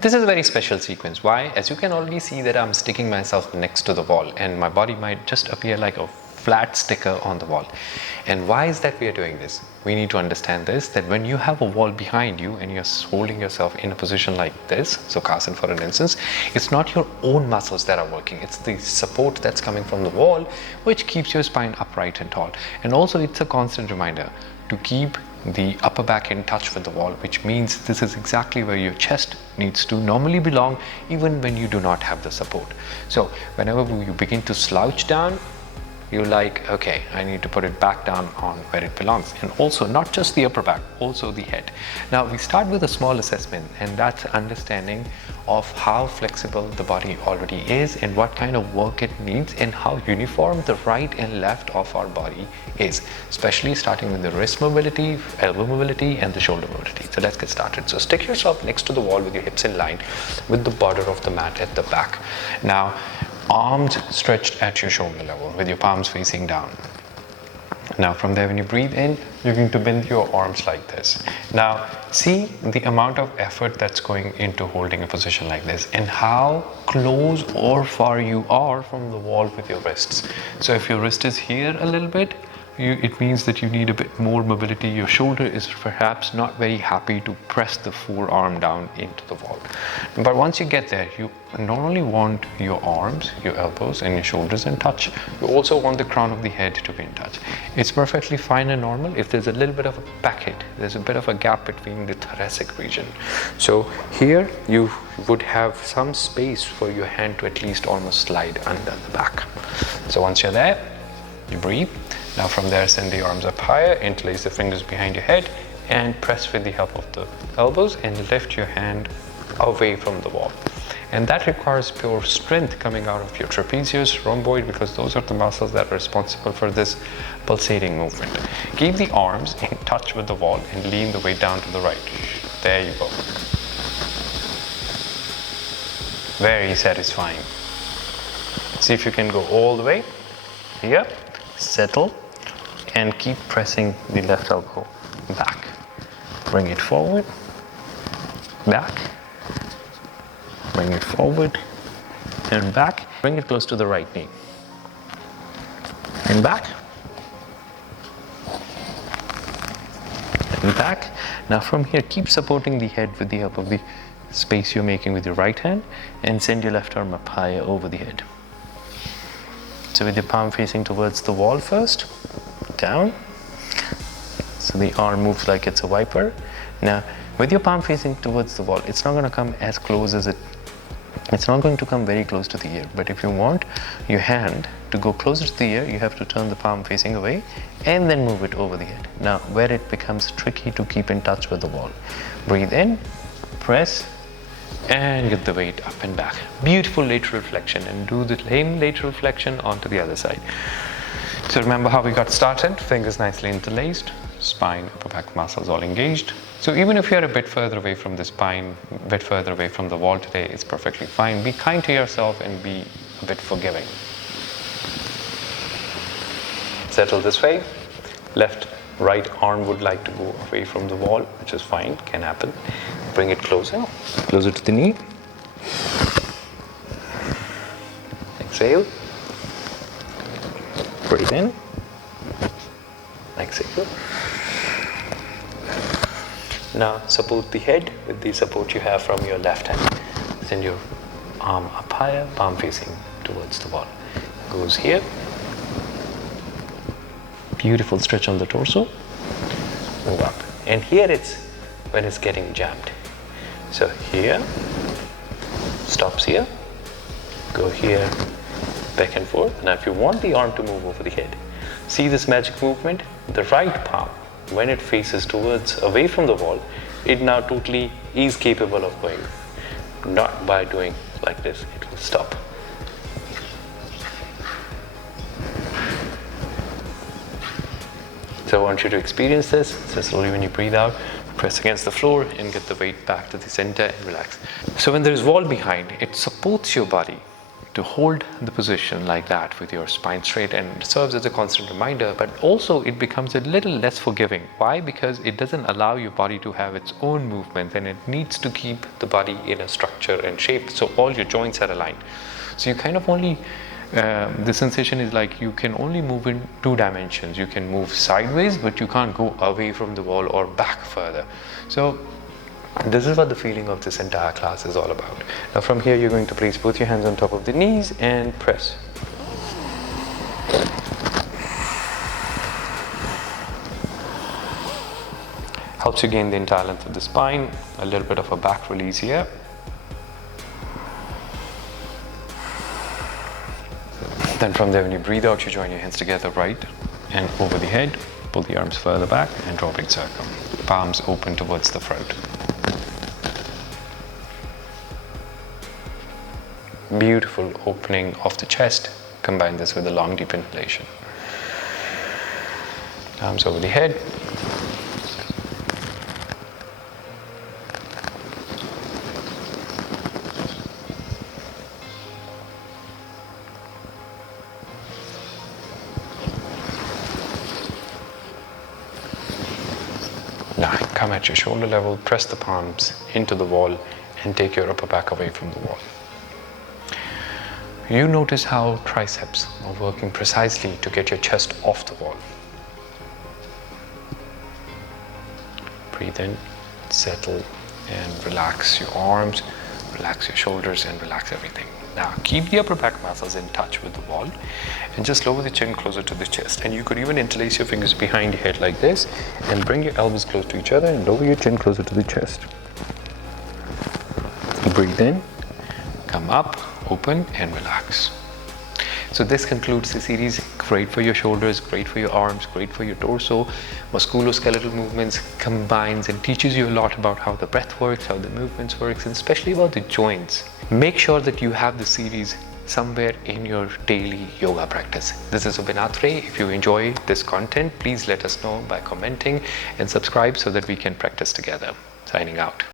This is a very special sequence. Why? As you can already see that I'm sticking myself next to the wall and my body might just appear like a flat sticker on the wall. And why is that we are doing this? We need to understand this, that when you have a wall behind you and you're holding yourself in a position like this, so Carson for an instance, it's not your own muscles that are working, it's the support that's coming from the wall which keeps your spine upright and tall. And also it's a constant reminder to keep the upper back in touch with the wall, which means this is exactly where your chest needs to normally belong even when you do not have the support. So whenever you begin to slouch down, you're like, okay, I need to put it back down on where it belongs. And also not just the upper back, also the head. Now we start with a small assessment, and that's understanding of how flexible the body already is and what kind of work it needs and how uniform the right and left of our body is, especially starting with the wrist mobility, elbow mobility and the shoulder mobility. So let's get started. So stick yourself next to the wall with your hips in line with the border of the mat at the back. Now arms stretched at your shoulder level with your palms facing down. Now from there, when you breathe in, you're going to bend your arms like this. Now see the amount of effort that's going into holding a position like this and how close or far you are from the wall with your wrists. So if your wrist is here a little bit, it means that you need a bit more mobility. Your shoulder is perhaps not very happy to press the forearm down into the wall. But once you get there, you not only want your arms, your elbows and your shoulders in touch, you also want the crown of the head to be in touch. It's perfectly fine and normal if there's a little bit of a back hit, there's a bit of a gap between the thoracic region. So here you would have some space for your hand to at least almost slide under the back. So once you're there, you breathe. Now from there, send the arms up higher, interlace the fingers behind your head and press with the help of the elbows and lift your hand away from the wall. And that requires pure strength coming out of your trapezius, rhomboid, because those are the muscles that are responsible for this pulsating movement. Keep the arms in touch with the wall and lean the weight down to the right. There you go. Very satisfying. See if you can go all the way here. Settle and keep pressing the left elbow back. Bring it forward, back, bring it forward and back. Bring it close to the right knee and back and back. Now from here, keep supporting the head with the help of the space you're making with your right hand and send your left arm up higher over the head. So with your palm facing towards the wall first, down. So the arm moves like it's a wiper. Now with your palm facing towards the wall, it's not going to come as close as it's not going to come very close to the ear. But if you want your hand to go closer to the ear, you have to turn the palm facing away and then move it over the head. Now where it becomes tricky to keep in touch with the wall. Breathe in, press, and get the weight up and back. Beautiful lateral flexion, and do the same lateral flexion onto the other side. So remember how we got started, fingers nicely interlaced, spine, upper back muscles all engaged. So even if you're a bit further away from the spine, a bit further away from the wall today, it's perfectly fine. Be kind to yourself and be a bit forgiving. Settle this way. Left, right arm would like to go away from the wall, which is fine, can happen. Bring it closer to the knee. Exhale. Breathe in. Exhale. Now support the head with the support you have from your left hand. Send your arm up higher, palm facing towards the wall. Goes here. Beautiful stretch on the torso. Move up. And here it's when it's getting jammed. So here, stops here, go here, back and forth. Now if you want the arm to move over the head, see this magic movement? The right palm, when it faces towards, away from the wall, it now totally is capable of going. Not by doing like this, it will stop. So I want you to experience this. So slowly when you breathe out, press against the floor and get the weight back to the center and relax. So when there is wall behind, it supports your body to to hold the position like that with your spine straight, and it serves as a constant reminder, but also it becomes a little less forgiving. Why? Because it doesn't allow your body to have its own movement, and it needs to keep the body in a structure and shape so all your joints are aligned. So you kind of only the sensation is like you can only move in 2 dimensions. You can move sideways, but you can't go away from the wall or back further. So this is what the feeling of this entire class is all about. Now from here, you're going to place both your hands on top of the knees and press. Helps you gain the entire length of the spine, a little bit of a back release here. Then from there, when you breathe out, you join your hands together right and over the head, pull the arms further back and draw a big circle. Palms open towards the front. Beautiful opening of the chest. Combine this with a long deep inhalation. Arms over the head. Now come at your shoulder level, press the palms into the wall and take your upper back away from the wall. You notice how triceps are working precisely to get your chest off the wall. Breathe in, settle, and relax your arms, relax your shoulders, and relax everything. Now keep the upper back muscles in touch with the wall and just lower the chin closer to the chest. And you could even interlace your fingers behind your head like this and bring your elbows close to each other and lower your chin closer to the chest. Breathe in, come up, open, and relax. So this concludes the series. Great for your shoulders, great for your arms, great for your torso. Musculoskeletal movements combines and teaches you a lot about how the breath works, how the movements works, and especially about the joints. Make sure that you have the series somewhere in your daily yoga practice. This is Ubinathre. If you enjoy this content, please let us know by commenting and subscribe so that we can practice together. Signing out.